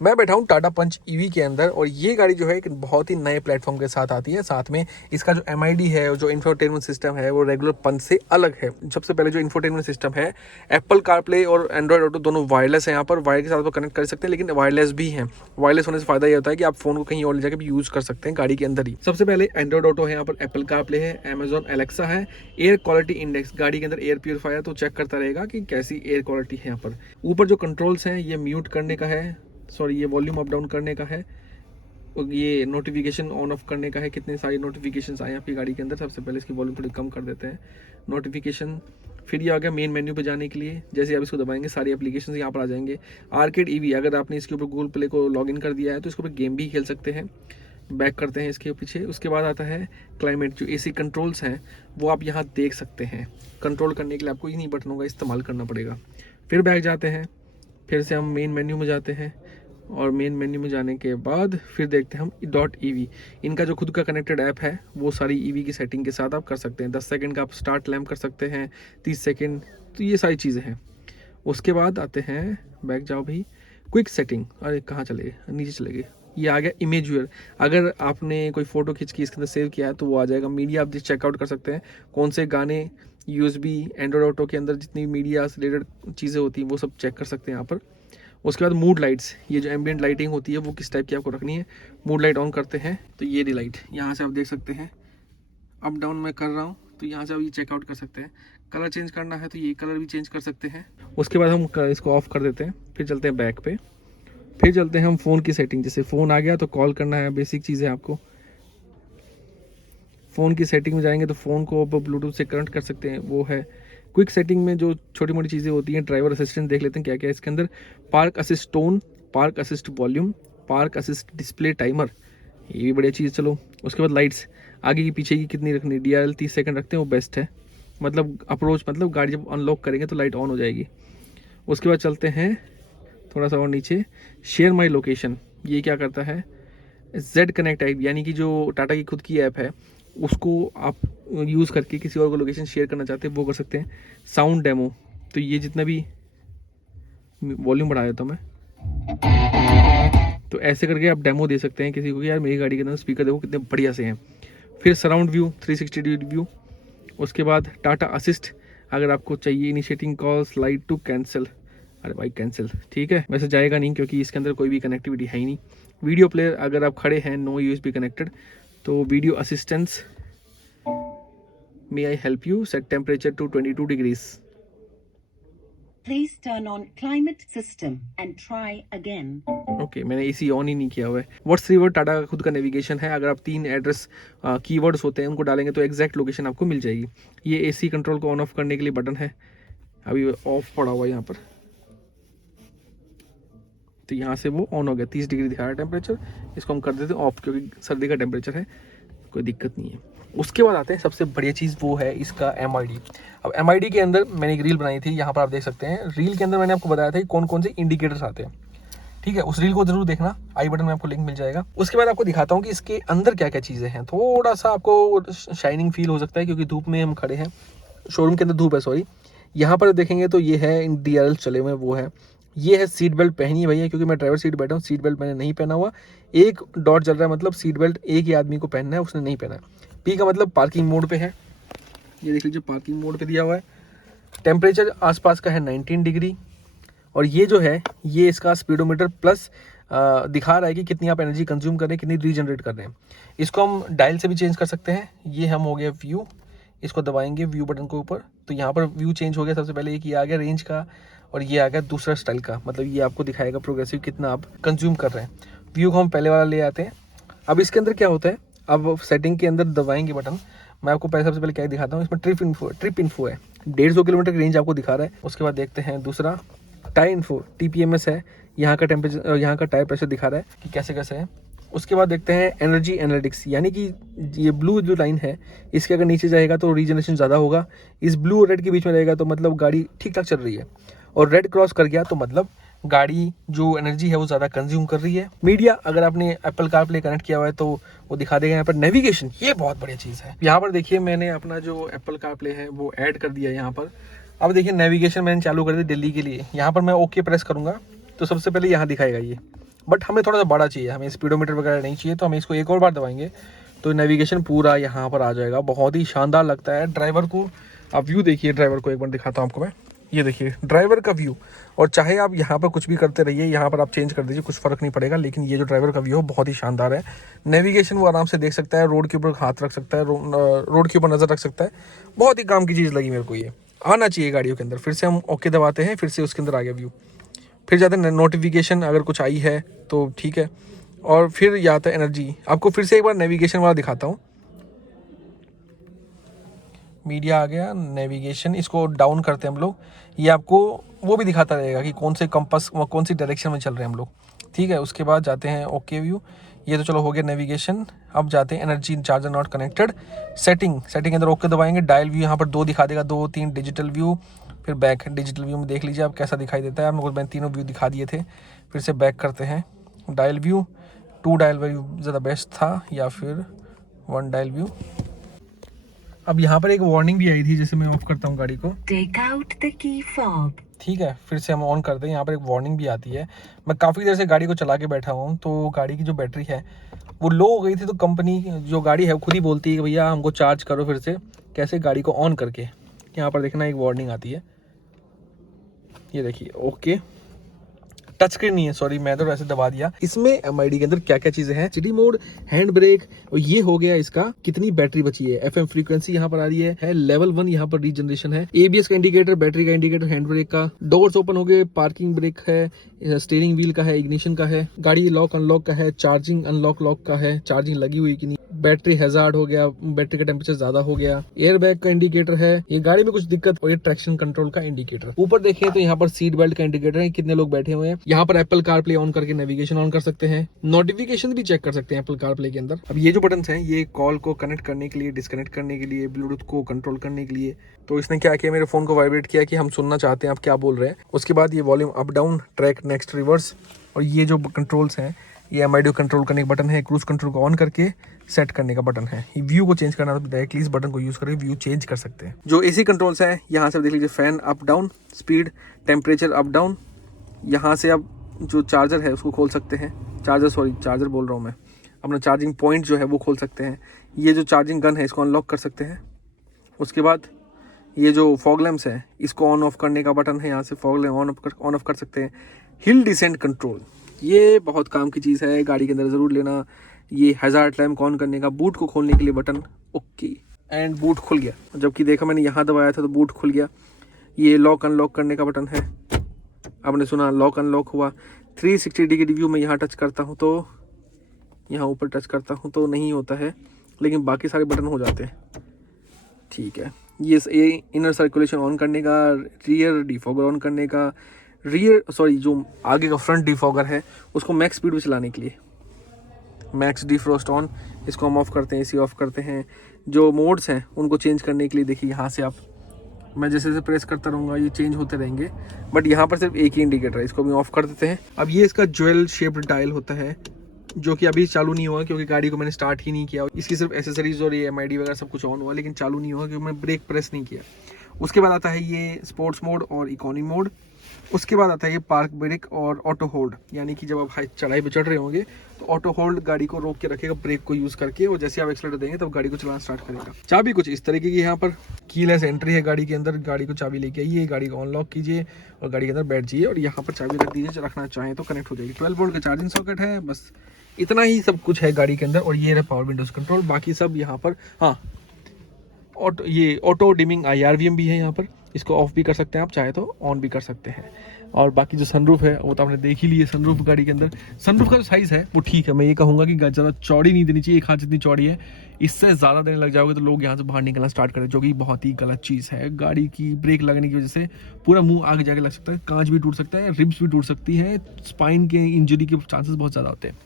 मैं बैठा हूँ टाटा पंच ईवी के अंदर और ये गाड़ी जो है एक बहुत ही नए प्लेटफॉर्म के साथ आती है। साथ में इसका जो MID है, जो इंफोटेनमेंट सिस्टम है, वो रेगुलर पंच से अलग है। सबसे पहले जो इंफोटेनमेंट सिस्टम है, एप्पल कारप्ले और एंड्रॉइड ऑटो दोनों वायरलेस है। यहाँ पर वायर के साथ तो कनेक्ट कर सकते हैं, लेकिन वायरलेस भी है। वायरलेस होने से फायदा ये होता है कि आप फोन को कहीं और ले जाकर भी यूज कर सकते हैं गाड़ी के अंदर ही। सबसे पहले एंड्रॉइड ऑटो है, यहाँ पर एप्पल कारप्ले है, अमेजॉन एलेक्सा है, एयर क्वालिटी इंडेक्स, गाड़ी के अंदर एयर प्यूरिफायर तो चेक करता रहेगा कि कैसी एयर क्वालिटी है। यहाँ पर ऊपर जो कंट्रोल्स हैं, ये म्यूट करने का है, ये वॉल्यूम अप डाउन करने का है, और ये नोटिफिकेशन ऑन ऑफ करने का है। कितने सारी नोटिफिकेशंस आए आपकी गाड़ी के अंदर। सबसे पहले इसकी वॉल्यूम थोड़ी कम कर देते हैं, नोटिफिकेशन। फिर ये आ गया मेन मेन्यू पे जाने के लिए। जैसे आप इसको दबाएंगे सारी एप्लीकेशंस यहाँ पर आ जाएंगे। आर्केड ईवी, अगर आपने इसके ऊपर गूगल प्ले को लॉगिन कर दिया है तो इसके ऊपर गेम भी खेल सकते हैं। बैक करते हैं इसके पीछे। उसके बाद आता है क्लाइमेट, जो AC कंट्रोल्स हैं वो आप यहाँ देख सकते हैं। कंट्रोल करने के लिए आपको इन्हीं बटनों का इस्तेमाल करना पड़ेगा। फिर बैक जाते हैं, फिर से हम मेन मेन्यू में जाते हैं, और मेन मेन्यू में जाने के बाद फिर देखते हैं हम .ev। इनका जो खुद का कनेक्टेड ऐप है वो सारी EV की सेटिंग के साथ आप कर सकते हैं। 10 सेकंड का आप स्टार्ट लैम्प कर सकते हैं, 30 सेकंड, तो ये सारी चीज़ें हैं। उसके बाद आते हैं, बैक जाओ भाई, क्विक सेटिंग। अरे कहाँ चले गए, नीचे चले गए। ये आ गया इमेज व्यूअर। अगर आपने कोई फोटो खींच के इसके अंदर सेव किया है तो वो आ जाएगा। मीडिया आप चेकआउट कर सकते हैं, कौन से गाने, USB, एंड्रॉइड ऑटो के अंदर जितनी मीडिया से रिलेटेड चीज़ें होती हैं वो सब चेक कर सकते हैं यहाँ पर। उसके बाद मूड लाइट्स, ये जो एम्बियंट लाइटिंग होती है वो किस टाइप की आपको रखनी है। मूड लाइट ऑन करते हैं तो ये डी लाइट यहाँ से आप देख सकते हैं। अप डाउन मैं कर रहा हूँ तो यहाँ से आप ये चेकआउट कर सकते हैं। कलर चेंज करना है तो ये कलर भी चेंज कर सकते हैं। उसके बाद हम इसको ऑफ कर देते हैं। फिर चलते हैं बैक पे, फिर चलते हैं हम फ़ोन की सेटिंग। जैसे फ़ोन आ गया तो कॉल करना है, बेसिक चीज़ है। आपको फ़ोन की सेटिंग में जाएंगे तो फ़ोन को आप ब्लूटूथ से कनेक्ट कर सकते हैं, वो है। क्विक सेटिंग में जो छोटी मोटी चीज़ें होती हैं, ड्राइवर असिस्टेंट देख लेते हैं क्या क्या है इसके अंदर। Park assist tone, park assist volume, park assist display timer, ये भी बढ़िया चीज़। चलो उसके बाद लाइट्स, आगे की पीछे की कितनी रखनी, DRL 30 सेकंड रखते हैं, वो बेस्ट है। मतलब अप्रोच, मतलब गाड़ी जब अनलॉक करेंगे तो लाइट ऑन हो जाएगी। उसके बाद चलते हैं थोड़ा सा और नीचे, शेयर माई लोकेशन। ये क्या करता है, Z कनेक्ट ऐप, यानी कि जो टाटा की खुद की ऐप है उसको आप यूज़ करके किसी और को लोकेशन शेयर करना चाहते हैं वो कर सकते हैं। साउंड डेमो, तो ये जितना भी वॉल्यूम बढ़ा देता हूँ मैं, तो ऐसे करके आप डेमो दे सकते हैं किसी को कि यार मेरी गाड़ी के अंदर स्पीकर देखो कितने बढ़िया से हैं। फिर सराउंड व्यू, 360 डिग्री व्यू। उसके बाद टाटा असिस्ट, अगर आपको चाहिए initiating call, slide to cancel. अरे भाई कैंसिल ठीक है, वैसे जाएगा नहीं क्योंकि इसके अंदर कोई भी कनेक्टिविटी है ही नहीं। वीडियो प्लेयर, अगर आप खड़े हैं, नो USB कनेक्टेड, तो video assistance, may I help you, set temperature to 22 degrees. Please turn on climate system and try again. Okay, मैंने AC ऑन ही नहीं किया हुआ है। व्हाट्स रिवर्ड, टाटा का खुद का नेविगेशन है। अगर आप 3 एड्रेस कीवर्ड्स होते हैं उनको डालेंगे तो एग्जैक्ट लोकेशन आपको मिल जाएगी। ये AC कंट्रोल को ऑन ऑफ करने के लिए बटन है, अभी ऑफ पड़ा हुआ है यहाँ पर, तो यहाँ से वो ऑन हो गया। 30 डिग्री दिखा रहा है टेम्परेचर, इसको हम कर देते हैं ऑफ क्योंकि सर्दी का टेम्परेचर है, कोई दिक्कत नहीं है। उसके बाद आते हैं सबसे बढ़िया चीज़, वो है इसका MID। अब MID के अंदर मैंने एक रील बनाई थी, यहाँ पर आप देख सकते हैं। रील के अंदर मैंने आपको बताया था कि कौन कौन से इंडिकेटर्स आते हैं, ठीक है। उस रील को जरूर देखना, आई बटन में आपको लिंक मिल जाएगा। उसके बाद आपको दिखाता हूँ कि इसके अंदर क्या क्या चीज़ें हैं। थोड़ा सा आपको शाइनिंग फील हो सकता है क्योंकि धूप में हम खड़े हैं, शोरूम के अंदर धूप है, सॉरी। यहाँ पर देखेंगे तो ये है DRL चले हुए, वो है। ये है सीट बेल्ट पहनी है भैया, क्योंकि मैं ड्राइवर सीट बैठा हूँ, सीट बेल्ट मैंने नहीं पहना हुआ। एक डॉट जल रहा है, मतलब सीट बेल्ट एक ही आदमी को पहनना है, उसने नहीं पहना है। P का मतलब पार्किंग मोड पे है, ये देख लीजिए पार्किंग मोड पे दिया हुआ है। टेम्परेचर आसपास का है 19 डिग्री, और ये जो है ये इसका स्पीडोमीटर प्लस दिखा रहा है कि कितनी आप एनर्जी कंज्यूम कर रहे हैं, कितनी रीजनरेट कर रहे हैं। इसको हम डायल से भी चेंज कर सकते हैं। ये हम हो गया व्यू, इसको दबाएंगे व्यू बटन के ऊपर तो यहाँ पर व्यू चेंज हो गया। सबसे पहले एक ये आ गया रेंज का, और ये आ गया दूसरा स्टाइल का, मतलब ये आपको दिखाएगा प्रोग्रेसिव कितना आप कंज्यूम कर रहे हैं। व्यू को हम पहले वाला ले आते हैं। अब इसके अंदर क्या होता है, अब सेटिंग के अंदर दबाएंगे बटन, मैं आपको सबसे पहले क्या दिखाता हूँ। इसमें ट्रिप इन्फो है, 150 किलोमीटर की रेंज आपको दिखा रहा है। उसके बाद देखते हैं दूसरा टायर इन्फो, TPMS है, यहाँ का टेम्परेचर, यहाँ का टायर प्रेशर दिखा रहा है कि कैसे कैसे है। उसके बाद देखते हैं एनर्जी एनालिटिक्स, यानी कि ये ब्लू जो लाइन है इसके अगर नीचे जाएगा तो रीजनरेशन ज़्यादा होगा, इस ब्लू और रेड के बीच में रहेगा तो मतलब गाड़ी ठीक ठाक चल रही है, और रेड क्रॉस कर गया तो मतलब गाड़ी जो एनर्जी है वो ज़्यादा कंज्यूम कर रही है। मीडिया, अगर आपने एप्पल कारप्ले कनेक्ट किया हुआ है तो वो दिखा देगा। यहाँ पर नेविगेशन, ये बहुत बढ़िया चीज़ है। यहाँ पर देखिए मैंने अपना जो एप्पल कारप्ले है वो ऐड कर दिया है यहाँ पर। अब देखिए नेविगेशन मैंने चालू कर दी दिल्ली के लिए। यहाँ पर मैं ओके प्रेस करूँगा तो सबसे पहले यहाँ दिखाएगा ये बट हमें थोड़ा सा बड़ा चाहिए, हमें स्पीडोमीटर वगैरह नहीं चाहिए, तो हम इसको एक और बार दबाएंगे तो नेविगेशन पूरा यहाँ पर आ जाएगा। बहुत ही शानदार लगता है ड्राइवर को। आप व्यू देखिए, ड्राइवर को एक बार दिखाता हूँ आपको मैं। ये देखिए ड्राइवर का व्यू, और चाहे आप यहाँ पर कुछ भी करते रहिए, यहाँ पर आप चेंज कर दीजिए, कुछ फ़र्क नहीं पड़ेगा, लेकिन ये जो ड्राइवर का व्यू है बहुत ही शानदार है। नेविगेशन वो आराम से देख सकता है, रोड के ऊपर हाथ रख सकता है, रोड के ऊपर नज़र रख सकता है। बहुत ही काम की चीज़ लगी मेरे को, ये आना चाहिए गाड़ियों के अंदर। फिर से हम ओके दबाते हैं, फिर से उसके अंदर आ गया व्यू। फिर जाते हैं नोटिफिकेशन, अगर कुछ आई है तो ठीक है, और फिर ये आता है एनर्जी। आपको फिर से एक बार नेविगेशन वाला दिखाता हूँ। मीडिया आ गया, नेविगेशन, इसको डाउन करते हैं हम लोग, ये आपको वो भी दिखाता रहेगा कि कौन से कंपास, कौन सी डायरेक्शन में चल रहे हैं हम लोग। ठीक है, उसके बाद जाते हैं ओके व्यू। ये तो चलो हो गया नेविगेशन। अब जाते हैं energy, charger not connected, setting के अंदर ओके दबाएंगे। डायल व्यू यहाँ पर 2 दिखा देगा, 2 3 डिजिटल व्यू, फिर बैक। डिजिटल व्यू में देख लीजिए आप कैसा दिखाई देता है। हम लोग मैंने तीनों व्यू दिखा दिए थे। फिर से बैक करते हैं। डायल व्यू, 2 डायल व्यू ज़्यादा बेस्ट था, या फिर 1 डायल व्यू। अब यहाँ पर एक वार्निंग भी आई थी, जैसे मैं ऑफ करता हूँ गाड़ी को, Take out the key fob. ठीक है, फिर से हम ऑन करते हैं। यहाँ पर एक वार्निंग भी आती है। मैं काफ़ी देर से गाड़ी को चला के बैठा हुआ हूँ, तो गाड़ी की जो बैटरी है वो लो हो गई थी, तो कंपनी जो गाड़ी है वो खुद ही बोलती है कि भैया हमको चार्ज करो फिर से, कैसे गाड़ी को ऑन करके। यहाँ पर देखना एक वार्निंग आती है, ये देखिए ओके। टच स्क्रीन नहीं है, सॉरी, मैं तो वैसे दबा दिया। इसमें एमआईडी के अंदर क्या क्या चीजें हैं, सिटी मोड, हैंड ब्रेक, और ये हो गया इसका कितनी बैटरी बची है। एफएम फ्रीक्वेंसी यहाँ पर आ रही है लेवल 1, यहाँ पर रीजनरेशन है, एबीएस का इंडिकेटर, बैटरी का इंडिकेटर, हैंड ब्रेक का, डोर्स ओपन हो गए, पार्किंग ब्रेक है, स्टीयरिंग व्हील का है, इग्निशन का है, गाड़ी लॉक अनलॉक का है, चार्जिंग अनलॉक लॉक का है, चार्जिंग लगी हुई कि नहीं, बैटरी हैजार्ड हो गया, बैटरी का टेम्परेचर ज्यादा हो गया, एयर बैग का इंडिकेटर है, ये गाड़ी में कुछ दिक्कत, और ये ट्रैक्शन कंट्रोल का इंडिकेटर। ऊपर देखिए तो यहाँ पर सीट बेल्ट का इंडिकेटर है, कितने लोग बैठे हुए हैं। यहाँ पर एप्पल कार प्ले ऑन करके नेविगेशन ऑन कर सकते हैं, नोटिफिकेशन भी चेक कर सकते हैं एप्पल कार प्ले के अंदर। अब ये जो बटन हैं, ये कॉल को कनेक्ट करने के लिए, डिस्कनेक्ट करने के लिए, ब्लूटूथ को कंट्रोल करने के लिए। तो इसने क्या किया, मेरे फोन को वाइब्रेट किया कि हम सुनना चाहते हैं आप क्या बोल रहे हैं। उसके बाद ये volume up down, track, next, reverse, और ये जो कंट्रोल्स हैं, ये एमआईडी कंट्रोल करने का बटन है, क्रूज कंट्रोल को ऑन करके सेट करने का बटन है। व्यू को चेंज करना तो डायरेक्टली इस बटन को यूज करके व्यू चेंज कर सकते हैं। जो एसी कंट्रोल्स हैं, यहाँ से देख लीजिए, fan up down, speed, temperature up down. यहाँ से आप जो चार्जर है उसको खोल सकते हैं, चार्जर बोल रहा हूँ मैं, अपना चार्जिंग पॉइंट जो है वो खोल सकते हैं। ये जो चार्जिंग गन है इसको अनलॉक कर सकते हैं। उसके बाद ये जो फॉग लैम्प्स है, इसको ऑन ऑफ करने का बटन है, यहाँ से फॉग लैम्प ऑन ऑफ कर सकते हैं। हिल डिसेंट कंट्रोल, ये बहुत काम की चीज़ है, गाड़ी के अंदर ज़रूर लेना। ये हैजार्ड लैम्प ऑन करने का, बूट को खोलने के लिए बटन, ओके, एंड बूट खुल गया। जबकि देखा मैंने यहाँ दबाया था तो बूट खुल गया। ये लॉक अनलॉक करने का बटन है, आपने सुना लॉक अनलॉक हुआ। 360 डिग्री व्यू में यहाँ टच करता हूँ तो, यहाँ ऊपर टच करता हूँ तो नहीं होता है, लेकिन बाकी सारे बटन हो जाते हैं। ठीक है, ये इनर सर्कुलेशन ऑन करने का, रियर डिफॉगर ऑन करने का, जो आगे का फ्रंट डिफॉगर है उसको मैक्स स्पीड में चलाने के लिए, मैक्स डिफ्रोस्ट ऑन, इसको हम ऑफ करते हैं, एसी ऑफ करते हैं। जो मोड्स हैं उनको चेंज करने के लिए देखिए यहाँ से आप, मैं जैसे जैसे प्रेस करता रहूँगा ये चेंज होते रहेंगे, बट यहाँ पर सिर्फ एक ही इंडिकेटर है, इसको भी ऑफ कर देते हैं। अब ये इसका ज्वेल शेप्ड डायल होता है, जो कि अभी चालू नहीं हुआ क्योंकि गाड़ी को मैंने स्टार्ट ही नहीं किया। इसकी सिर्फ एसेसरीज और ये एमआईडी वगैरह सब कुछ ऑन हुआ, लेकिन चालू नहीं हुआ क्योंकि मैं ब्रेक प्रेस नहीं किया। उसके बाद आता है ये स्पोर्ट्स मोड और इकोनॉमी मोड। उसके बाद आता है ये पार्क ब्रेक और ऑटो होल्ड, यानी कि जब आप हाई चढ़ाई पे चढ़ रहे होंगे तो ऑटो होल्ड गाड़ी को रोक के रखेगा ब्रेक को यूज करके, और जैसे आप एक्सीलरेटर देंगे तब गाड़ी को चलाना स्टार्ट करेगा। चाबी कुछ इस तरीके की यहाँ पर कीलेस एंट्री है गाड़ी के अंदर, गाड़ी को चाबी लेके आइए, गाड़ी को अनलॉक कीजिए और गाड़ी के अंदर बैठ जाइए, और यहाँ पर चाबी रख दीजिए, रखना चाहें तो कनेक्ट हो जाएगी। 12 वोल्ट का चार्जिंग सॉकेट है, बस इतना ही सब कुछ है गाड़ी के अंदर। और ये रहा पावर विंडोज कंट्रोल, बाकी सब यहाँ पर, हाँ, ऑटो डिमिंग IRVM भी है यहाँ पर, इसको ऑफ भी कर सकते हैं आप चाहे तो ऑन भी कर सकते हैं। और बाकी जो सनरूफ है वो तो आपने देख ही ली है। सनरूफ गाड़ी के अंदर, सनरूफ का जो साइज़ है वो ठीक है, मैं ये कहूँगा कि ज़्यादा चौड़ी नहीं देनी चाहिए, एक हाथ जितनी चौड़ी है, इससे ज़्यादा देने लग जाओगे तो लोग यहाँ से बाहर निकलना स्टार्ट करें, जो कि बहुत ही गलत चीज़ है। गाड़ी की ब्रेक लगने की वजह से पूरा मुंह आगे जाके लग सकता है, कांच भी टूट सकता है, रिब्स भी टूट सकती है, स्पाइन के इंजरी के चांसेस बहुत ज़्यादा होते हैं।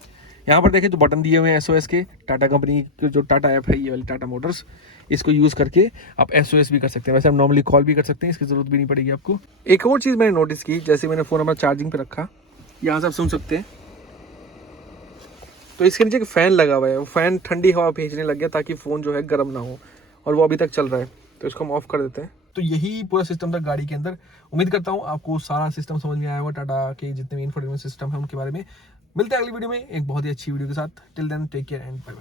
यहाँ पर देखें जो बटन दिए हुए हैं SOS के, टाटा कंपनी की जो टाटा ऐप है, ये वाली टाटा मोटर्स, इसको यूज़ करके आप SOS भी कर सकते हैं। वैसे आप नॉर्मली कॉल भी कर सकते हैं, इसकी ज़रूरत भी नहीं पड़ेगी आपको। एक और चीज़ मैंने नोटिस की, जैसे मैंने फ़ोन अपना चार्जिंग पे रखा, यहाँ से आप सुन सकते हैं, तो इसके नीचे एक फ़ैन लगा हुआ है, वो फ़ैन ठंडी हवा भेजने लग गया ताकि फ़ोन जो है गर्म ना हो, और वो अभी तक चल रहा है, तो इसको हम ऑफ कर देते हैं। तो यही पूरा सिस्टम था गाड़ी के अंदर। उम्मीद करता हूँ आपको सारा सिस्टम समझ में आया होगा, टाटा के जितने भी इंफोटेनमेंट सिस्टम है उनके बारे में। मिलते हैं अगली वीडियो में एक बहुत ही अच्छी वीडियो के साथ। Till then take care and bye bye.